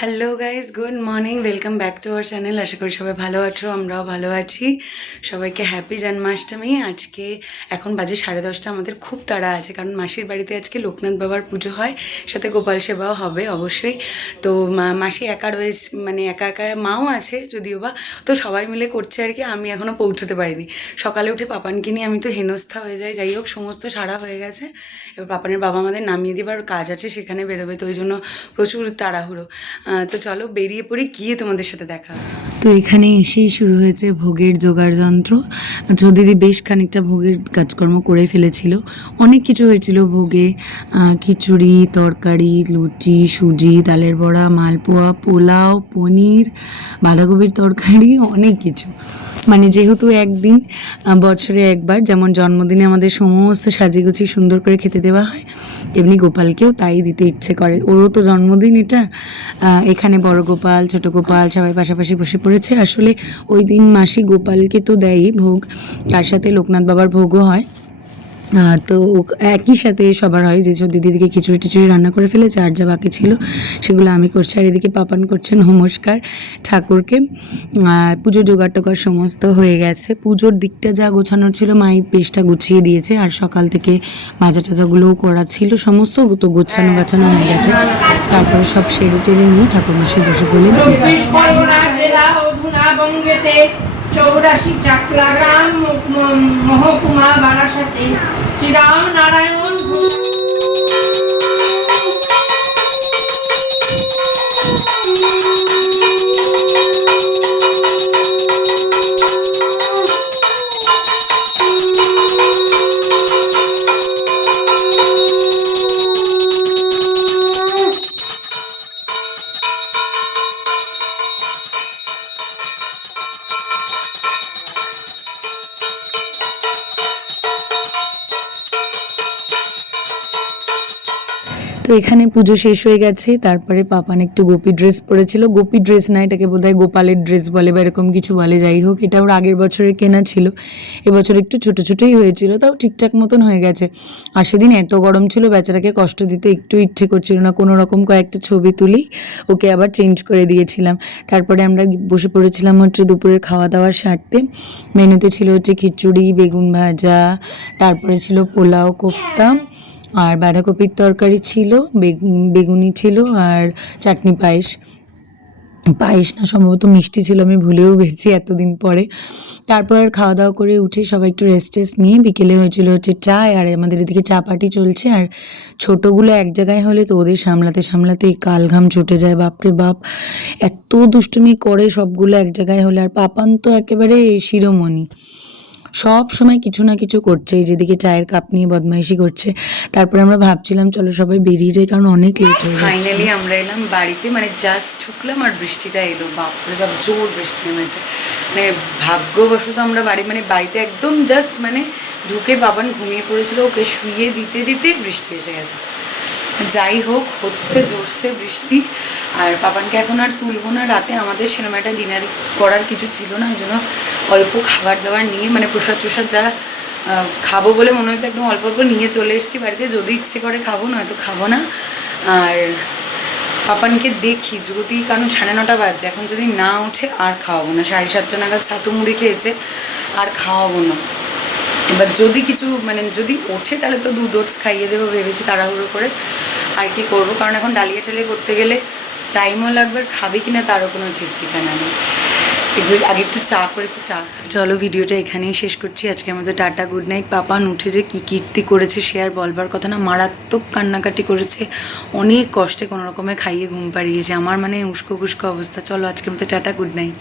Hello guys, good morning, welcome back to our channel. আশা করি সবাই ভালো আছো, আমরাও ভালো আছি। সবাইকে হ্যাপি জন্মাষ্টমী। আজকে এখন বাজে 10:30। আমাদের খুব তাড়া আছে, কারণ মাসির বাড়িতে আজকে লোকনাথ বাবার পুজো হয়, সাথে গোপাল সেবাও হবে অবশ্যই। তো মাসি একা রয়েছে, মানে একা একা, মাও আছে যদিও বা, তো সবাই মিলে করছে আর কি। আমি এখনও পৌঁছতে পারিনি। সকালে উঠে পাপানকে নিয়ে আমি তো হেনস্থা হয়ে যাই। যাই হোক, সমস্ত সারা হয়ে গেছে। এবার পাপানের বাবা আমাদের নামিয়ে দেবার কাজ আছে, সেখানে বেরোবে, তো ওই জন্য প্রচুর তাড়াহুড়ো। তো চলো বেরিয়ে পড়ে, গিয়ে তোমাদের সাথে দেখা। তো এখানে এসেই শুরু হয়েছে ভোগের জোগাড় যন্ত্র। দিদি বেশ খানিকটা ভোগের কাজকর্ম করে ফেলেছিল। অনেক কিছু হয়েছিল ভোগে, খিচুড়ি, তরকারি, লুচি, সুজি, তালের বড়া, মালপোয়া, পোলাও, পনির, বাঁধাকপির তরকারি, অনেক কিছু। মানে যেহেতু একদিন বছরে একবার, যেমন জন্মদিনে আমাদের সমস্ত সাজিগুছি সুন্দর করে খেতে দেওয়া হয়, এমনি গোপালকেও তাই দিতে ইচ্ছে করে। ওরও তো জন্মদিন এটা। এখানে বড় গোপাল, ছোট গোপাল সবাই পাশাপাশি বসে পড়েছে। আসলে ওই দিন মাসি গোপালকে তো দেয়ই ভোগ, তার সাথে লোকনাথ বাবার ভোগও হয়। তো একই সাথে সবার হয়। যে দিদিকে খিচুড়ি টিচুড়ি রান্না করে ফেলেছে, আর যা বাকি ছিল সেগুলো আমি করছি। আর এদিকে পাপান করছেন নমস্কার ঠাকুরকে। পুজো জোগাড় টোগাড় সমস্ত হয়ে গেছে। পুজোর দিকটা যা গোছানোর ছিল মাই বেশটা গুছিয়ে দিয়েছে, আর সকাল থেকে ভাজা টাজাগুলোও করা ছিল, সমস্ত তো গোছানো গাছানো হয়ে গেছে। তারপরে সব সেরে টেরে নিয়ে ঠাকুরমশাই বসে পড়লেন। 84 চাকলা গ্রাম মহকুমা বারাসাতে শ্রীরাম নারায়ণ। তো এখানে পুজো শেষ হয়ে গেছে। তারপরে পাপান একটু গোপী ড্রেস পরেছিল। গোপী ড্রেস না, এটাকে বোধহয় গোপালের ড্রেস বলে বা এরকম কিছু বলে। যাই হোক, এটা ওর আগের বছরে কেনা ছিল, এবছর একটু ছোটো ছোটোই হয়েছিল, তাও ঠিকঠাক মতন হয়ে গেছে। আর সেদিন এত গরম ছিল, বেচারাকে কষ্ট দিতে একটু ইচ্ছে করছিল না। কোনো রকম কয়েকটা ছবি তুলি ওকে আবার চেঞ্জ করে দিয়েছিলাম। তারপরে আমরা বসে পড়েছিলাম হচ্ছে দুপুরের খাওয়া দাওয়ার সারতে। মেনুতে ছিল হচ্ছে খিচুড়ি, বেগুন ভাজা, তারপরে ছিল পোলাও, কোফতা, আর বাঁধাকপির তরকারি ছিল, বেগুনি ছিল, আর চাটনি, পায়েস না, সম্ভবত মিষ্টি ছিল, আমি ভুলেও গেছি এতদিন পরে। তারপর আর খাওয়া দাওয়া করে উঠে সবাই একটু রেস্ট নিয়ে বিকেলে হয়েছিল হচ্ছে চা। আর আমাদের এদিকে চা পার্টি চলছে। আর ছোটোগুলো এক জায়গায় হলে তো ওদের সামলাতে সামলাতে কাল ঘাম ছুটে যায়। বাপরে বাপ, এত দুষ্টুমি করে সবগুলো এক জায়গায় হলে। আর পাপান তো একেবারে শিরোমণি, সব সময় কিছু না কিছু করছে। যেদিকে চায়ের কাপ নিয়ে বদমাইশি করছে। তারপরে আমরা ভাবছিলাম চলো সবাই বেরিয়ে যাই, কারণ অনেক লেট হয়ে যাচ্ছে। ফাইনালি আমরা এলাম বাড়িতে, মানে জাস্ট ঢুকলাম আর বৃষ্টিটা এলো। বাপরে বাপ, জোর বৃষ্টি নেমেছে। মানে ভাগ্যবশত আমরা বাড়িতে একদম জাস্ট ঢুকে বাবান ঘুমিয়ে পড়েছিল, ওকে শুইয়ে দিতে দিতে বৃষ্টি এসে গেছে। যাই হোক, হচ্ছে জোরসে বৃষ্টি। আর পাপানকে এখন আর তুলবো না। রাতে আমাদের সেরকম একটা ডিনার করার কিছু ছিল না, ওই জন্য অল্প খাবার দাবার নিয়ে, প্রসাদ যা খাবো বলে মনে হচ্ছে একদম অল্প অল্প নিয়ে চলে এসেছি বাড়িতে। যদি ইচ্ছে করে খাবো, নয়তো খাবো না। আর পাপানকে দেখি যদি, কারণ 9:30 বাজছে, এখন যদি না ওঠে আর খাওয়াবো না। 7:30 নাগাদ ছাতু মুড়ি খেয়েছে, আর খাওয়াবো না। এবার যদি কিছু যদি ওঠে তাহলে তো দুধ ওটস খাইয়ে দেবো ভেবেছি তাড়াহুড়ো করে। আর কি করবো, কারণ এখন ডালিয়া চালিয়ে করতে গেলে টাইমও লাগবে, খাবে কিনা তারও কোনো ঠিক ঠিকানা নেই। আগে একটু চা করে একটু চা। চলো ভিডিওটা এখানেই শেষ করছি। আজকে আমাদের টাটা, গুড নাইট। পাপান উঠে যে কী কীর্তি করেছে সে আর বলবার কথা না। মারাত্মক কান্নাকাটি করেছে, অনেক কষ্টে কোনো রকমে খাইয়ে ঘুম পাড়িয়েছে। আমার উস্কো খুস্কো অবস্থা। চলো আজকের মতো টাটা, গুড নাইট।